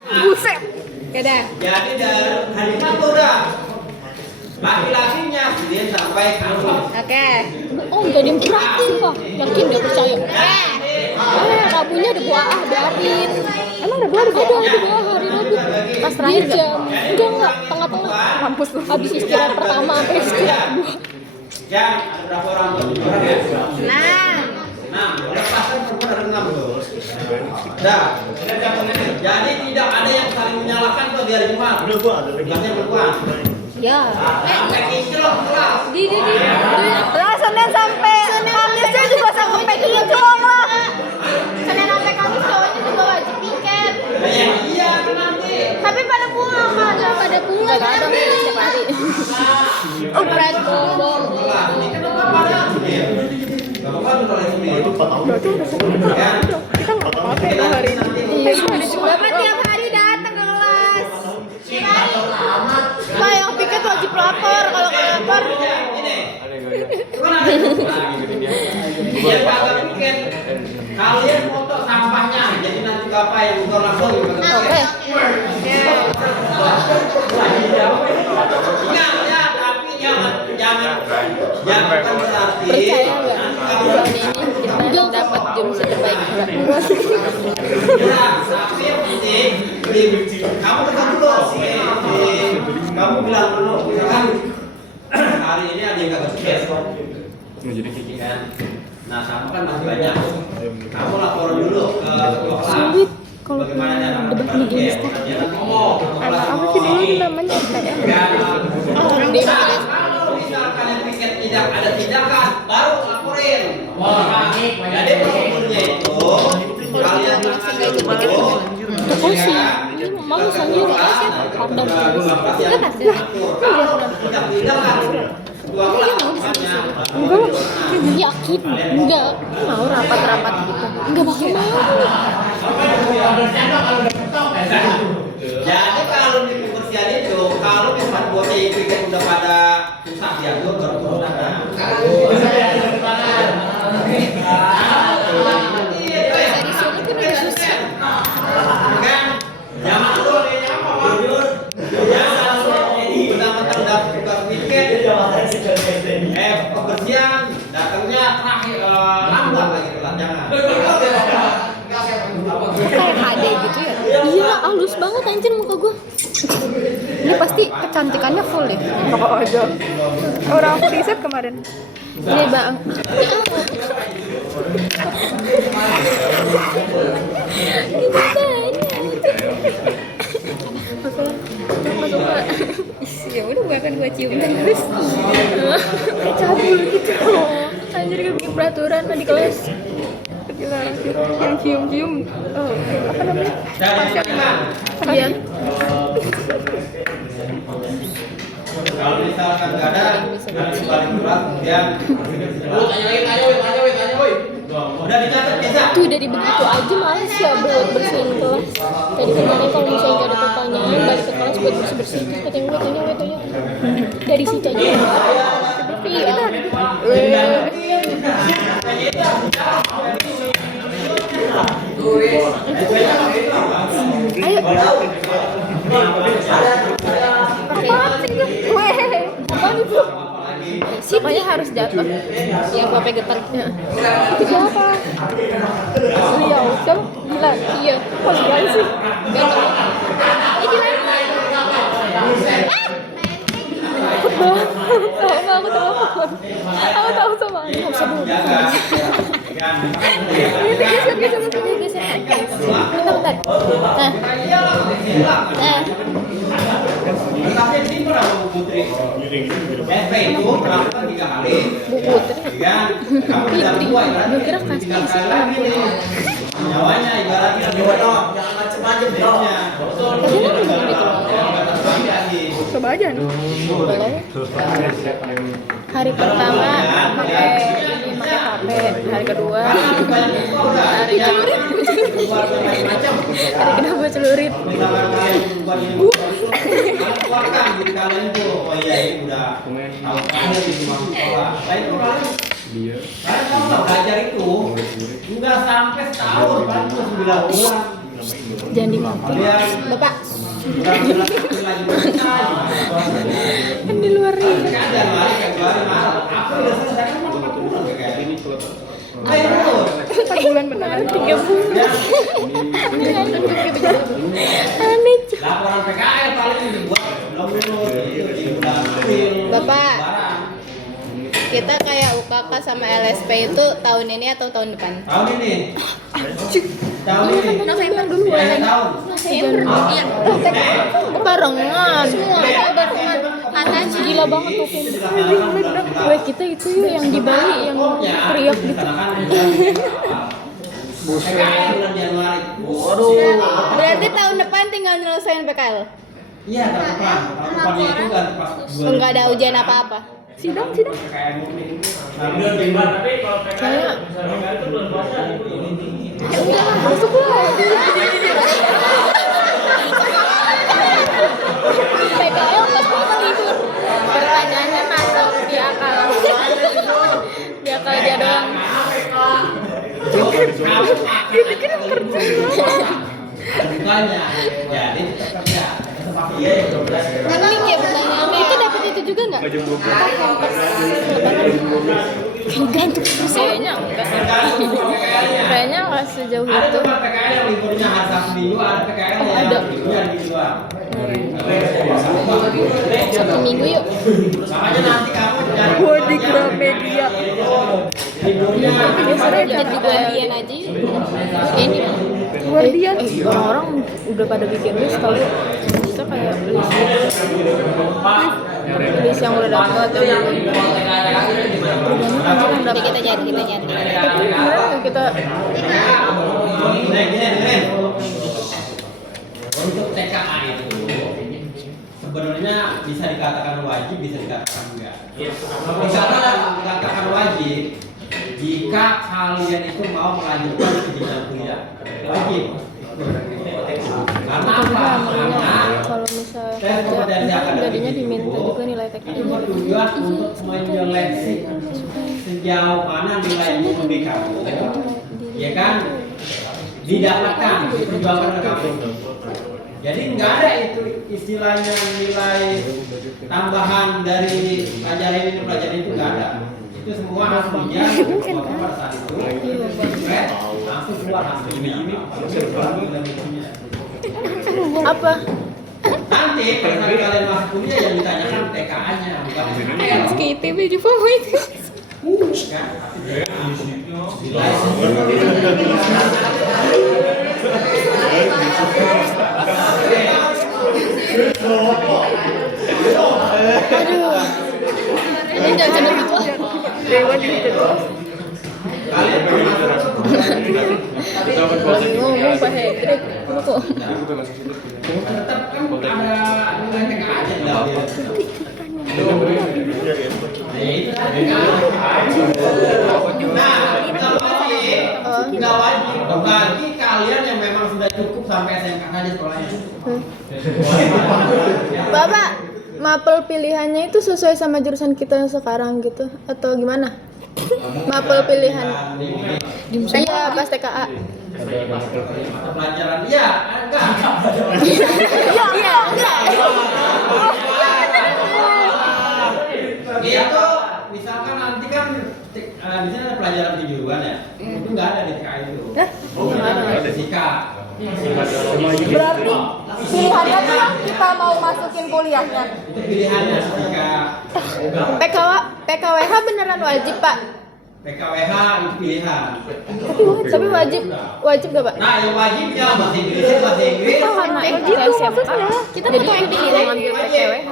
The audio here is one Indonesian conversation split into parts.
Buset. Ya dah. Jadi dari harimau tuh udah laki-lakinya dia sampai kamu. Oke. Oh, jadi gratis kok. Yakin dia percaya. Rabunya ada buah biarin. Emang ada buah? Ada buah hari Rabu. Pas terakhir jam. Enggak, tengah-tengah. Kampus tuh. Habis istirahat pertama sampai istirahat kedua. Ya, ada berapa orang tuh? Orang ya? Nah, udah pasang semua ada 6 tuh. Dah. Jadi tidak ada yang saling menyalahkan tuh di hari Jumat. Tugasnya perempuan. ya. Di. Lah Senin sampai Kamisnya juga sampai packing doang lah. Senin sampai Kamis cowoknya juga wajib piket. Iya, nanti. Tapi pada pulang kan? Pada pulang. Gak ada setiap hari. Oh, berat bohong. Ini kenapa pada sini? Gak apa-apa tuh kalau ini. Berarti udah sering. Kita nggak apa-apa ya hari ini. Iya. Bapak tiap hari datang ke kelas. Pak yang piket wajib lapor. Kalau nggak lapor. Dia kagak piket. Kalian foto sampahnya, jadi nanti bapak yang ukur langsung. Oke. Ingat ya, tapi jangan berarti. Percaya nggak? Bulan ini kita dapat jumlah terbaik juga. Ya, tapi yang penting kamu tekan dulu sih. Kamu bilang dulu, misalkan hari ini ada yang nggak sukses. Jadi kan. Nah, kamu kan masih banyak. Kamu laporan dulu ke ketua kelas. Kalau bagaimana cara debatnya gini, apa sih dulu namanya kayak orang di kalau misalkan yang piket tidak ada tindakan, baru laporin. Jadi prosedurnya itu kalian oh sih ini mau sendiri aja ada kan ada tidak tindakan. enggak yakin enggak mau rapat-rapat gitu enggak bakal mau jadi kalau di kebersihan itu kalau misalkan bocah itu kan udah pada susah diatur baru dari sini kan udah susah kan zaman dulu mentang-mentang dapat buka piket kebersihan datangnya terakhir lambat lagi telat jangan kayak HD gitu ya iya halus banget anjir muka gue ini pasti kecantikannya full ya pokok aja orang aku riset kemarin iya bang ya udah gue akan gue cium terus kayak cabul gitu anjir gue bikin peraturan di kelas gila yang cium-cium apa namanya iya kalau misalkan nggak ada nanti paling berat kemudian tanya udah dicatat biasa tuh dari begitu aja males ya buat bersihin kelas tadi kemarin kalau misalnya nggak ada pertanyaan balik ke kelas buat bersih terus katanya gue tanya dari situ aja iya ayo apaan itu? Siapanya harus jatuh yang bapak getar itu siapa? Beliau siapa? Dilan? Iya kok Dilan sih? Gak tau Dilan takut banget aku tahu sama nggak usah dulu geser bentar tapi ini pernah Bu Putri SP itu melakukan 3 kali Bu Putri kamu tidak tua gue kira kasih nyawanya ibaratnya jangan macem-macem deh tapi kan belum gitu coba aja nih hari pertama pakai HP hari kedua hari kedua gue celurit kalian itu oh iya ini udah tahu ada di sekolah lain itu kalian karena kalau belajar itu nggak sampai setahun kan 9 bulan Jangan dimakan. Bapak. Kan di luar ini. Empat bulan beneran. 3 bulan. Aneh. Laporan PKL paling dibuat Bapak, kita kayak UKK sama LSP itu tahun ini atau tahun depan? tahun ini. Tahun ini. November Tahun. November. Iya. Barengan. Semua barengan. Katanya Gila banget tuh Kim. Weh kita itu yuk yang di Bali yang teriak gitu. PKL bulan Januari. berarti tahun depan tinggal nyelesain PKL. Iya, tahun depan. Tahun depannya itu kan pas Enggak ada ujian apa-apa. Sidang. PKL murni. Tapi kalau PKL itu belum puasa Masuk lah. PKL pas mau libur. Pertanyaannya masuk di akal. Di akal dia doang. bukannya jadi tetap kerja tetap iya 12 Nanti kayak pertanyaannya Itu dapat itu juga nggak? Gantung kayaknya enggak. Kayaknya nggak sejauh ada itu. tempat PKL yang liburnya hari Sabtu Minggu ada PKL yang liburnya hari Minggu doang. Sabtu Minggu yuk. Makanya nanti kamu cari Di Gramedia. liburnya Biasanya jadi guardian aja. Ini Guardian. Orang-orang udah pada bikin list kalau bisa kayak list yang udah dapat atau belum. Nanti kita cari. Tapi kemarin kita Gini. Untuk TKA itu sebenarnya bisa dikatakan wajib, bisa dikatakan enggak. Dikatakan wajib jika kalian itu mau melanjutkan ke jenjang kuliah. Wajib. Karena apa? Karena kalau misalnya tes kompetensi kerja akademik jadinya itu diminta juga nilai tekniknya. bertujuan untuk menyeleksi sejauh mana nilai murni kamu, ya kan? Didapatkan, diperjuangkan oleh kamu. Jadi nggak ada itu istilahnya nilai tambahan dari pelajaran ini pelajaran itu nggak ada. Itu semua hasilnya pada saat itu langsung keluar hasilnya. Apa? Nanti pada saat kalian masuk kuliah yang ditanyakan TKA-nya bukan SKITB di bawah itu. kan? Aduh. Ini jangan canda gitu lah. Dewan gitu. Lagi ngomong Pak Hendrik. Lu kok. Tetap kan ada nilai TKA-nya lah. Nggak wajib bagi kalian yang memang sudah cukup sampai SMK saja sekolahnya. Bapak, mapel pilihannya itu sesuai sama jurusan kita yang sekarang gitu atau gimana? Mapel pilihan. Iya, pas TKA. Mata pelajaran iya, enggak. Iya, enggak. Gitu, misalkan nanti kan di sini ada pelajaran kejuruan ya, itu nggak ada di TKA itu. Ada fisika. Berarti pilihannya tuh yang kita mau masukin kuliahnya. Itu pilihannya fisika. PKWH beneran wajib, Pak? PKWH itu pilihan. Tapi wajib gak, Pak? Nah, yang wajib ya bahasa Inggris. Karena kita SMK, kita butuh pilihan ngambil PKWH.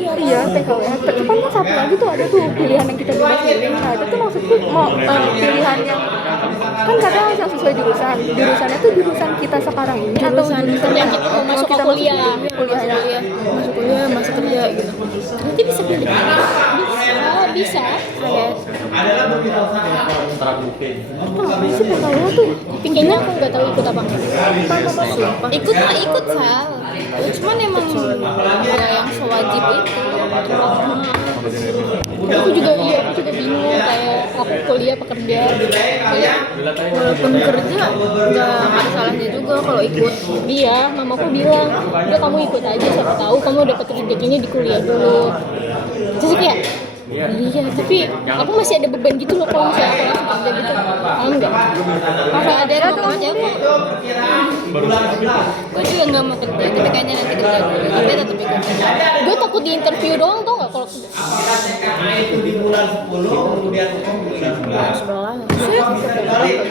Iya, TKWH. Tapi kan satu lagi tuh ada tuh pilihan yang kita bebas pilih. Nah, itu tuh maksudku mau pilihannya kan kadang yang sesuai jurusan. Jurusannya tuh jurusan kita sekarang ini atau jurusan yang kita mau masuk ke kuliah. kuliahnya. Masuk kuliah, masuk kerja gitu. Nanti bisa pilih. Bisa. Kayak Adalah berwirausaha. Sih PKWH tuh kayaknya aku nggak tahu ikut apa enggak. ikut mah ikut Sal. Cuman emang yang sewajib itu. Aku juga bingung kayak aku kuliah apa kerja. Kayak Walaupun kerja nggak ada salahnya juga kalau ikut. iya, mamaku bilang, udah kamu ikut aja, siapa tahu kamu dapat rezekinya di kuliah dulu. Terus kayak iya, tapi aku masih ada beban gitu loh kalau misalnya aku langsung kerja gitu. Paham nggak? Masa ada tuh aja Gue juga nggak mau kerja, tapi kayaknya nanti kerja dulu, tapi tetap ikut. Gue takut di interview doang tau nggak kalau Apabila TKA itu di bulan 10, kemudian hukum di bulan 11. sebelah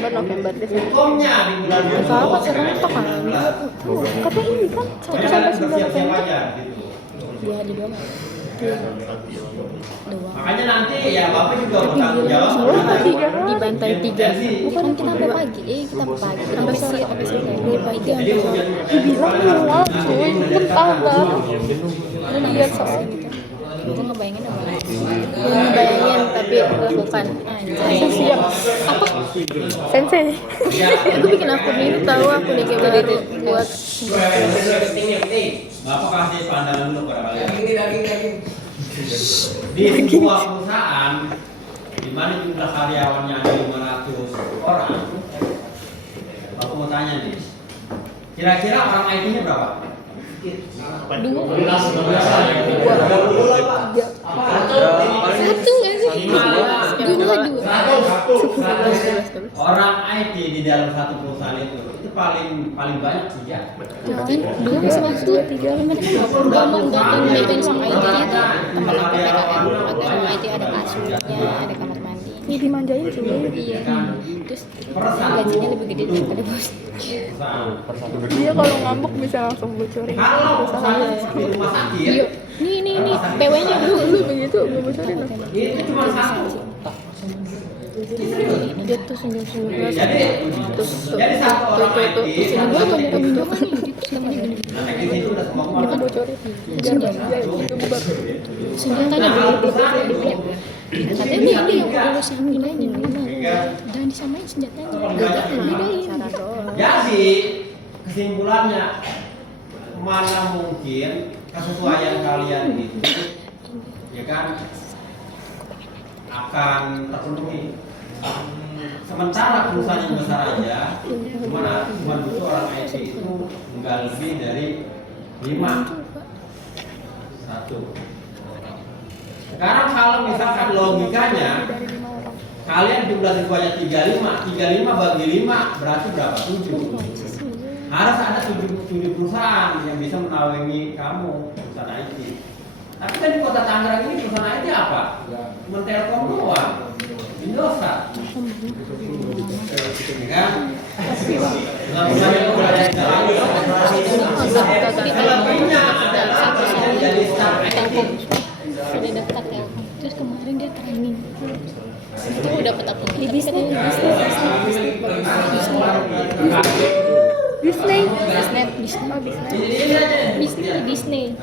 November Desember. Hukumnya di bulan 12. Apa serentak kan? Kata ini kan 1 sampai 9 November. dia ada doang. Makanya nanti ya Bapak juga bertanggung jawab. Dibantai 3. Bukan kita sampai pagi. Kita pagi. Sampai sore. Dari pagi sampai sore. Dibilang mual cuy, mentah kan? Iya soal Gue ngebayangin apa? ngebayangin tapi lakukan. Siap. Apa? Sensei. Aku bikin akun ini tahu akun ini baru buat Bapak kasih pandangan dulu kepada kalian. Di sebuah perusahaan di mana jumlah karyawannya ada 500 orang, aku mau tanya nih, kira-kira orang IT-nya berapa? 2. 1 nggak sih? 2. Orang IT di dalam satu perusahaan itu paling banyak 3. Kan 2 bisa 1. 3. Gampang meeting sama IT itu Tempat aku PKM, ada IT, ada kasurnya, ada kamar mandi. ini dimanjain cuy. iya. Terus gajinya lebih gede daripada bos. Dia kalau ngambek bisa langsung bocorin. Kalau misalnya di rumah sakit, Iya. Nih PW-nya Lu begitu gue bocorin lah. itu cuma satu. Dia tuh sungguh-sungguh Jadi satu orang IT, Ini gue banyak tunjukan nih. teknis itu udah semua kita bocorin. Biar itu bubar. Senjatanya dulu katanya ini yang lulus yang nilainya 5 dan disamain senjatanya bedain. Jadi kesimpulannya, mana mungkin kesesuaian kalian itu ya kan akan terpenuhi. Sementara perusahaan yang besar aja cuma butuh orang IT itu nggak lebih dari 5. 1. Sekarang kalau misalkan logikanya kalian jumlah siswanya 35 bagi 5 berarti berapa? 7. Harus ada 7 perusahaan yang bisa menaungi kamu, perusahaan IT. Tapi kan di kota Tangerang ini perusahaan IT apa? Cuma Telkom doang, Indosat. Ya kan? Dengan perusahaan yang berada di dalam jadi start IT. Sudah daftar Telkom. Terus kemarin dia training. Itu udah dapat apa? Di bisnis. Disney.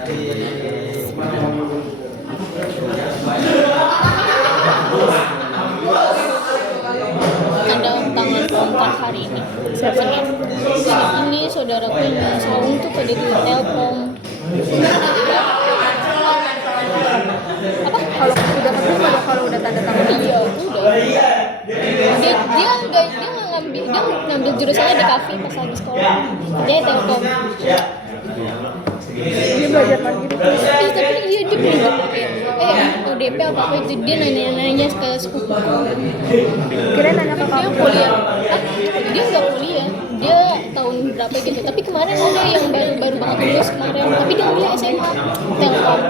Ada undangan kontrak hari ini. Siapa nih? Ini saudaraku yang Saung tuh pada di Telkom. Apa? Kalau udah ketemu atau kalau udah tanda tangan? Iya, udah. Dia ngambil jurusannya di kafe pas lagi sekolah. Dia Telkom. Dia belajar lagi gitu. Tapi dia belum ODP apa itu dia nanya ke sepupu. Kira nanya ke Dia kamu. kuliah. Dia nggak kuliah. Dia tahun berapa gitu. Tapi kemarin ada yang baru banget lulus kemarin. Tapi dia kuliah SMA Telkom.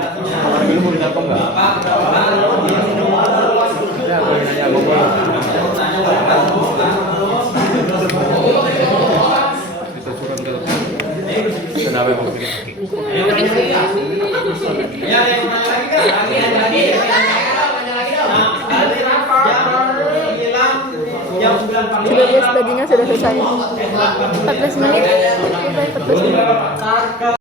Kenapa mau bikin? Ya, yang nanya lagi kan? Lagi. Tadi Rafa bilang jam 9 pagi. Sudah guys, baginya sudah selesai. 14 menit. 14 menit.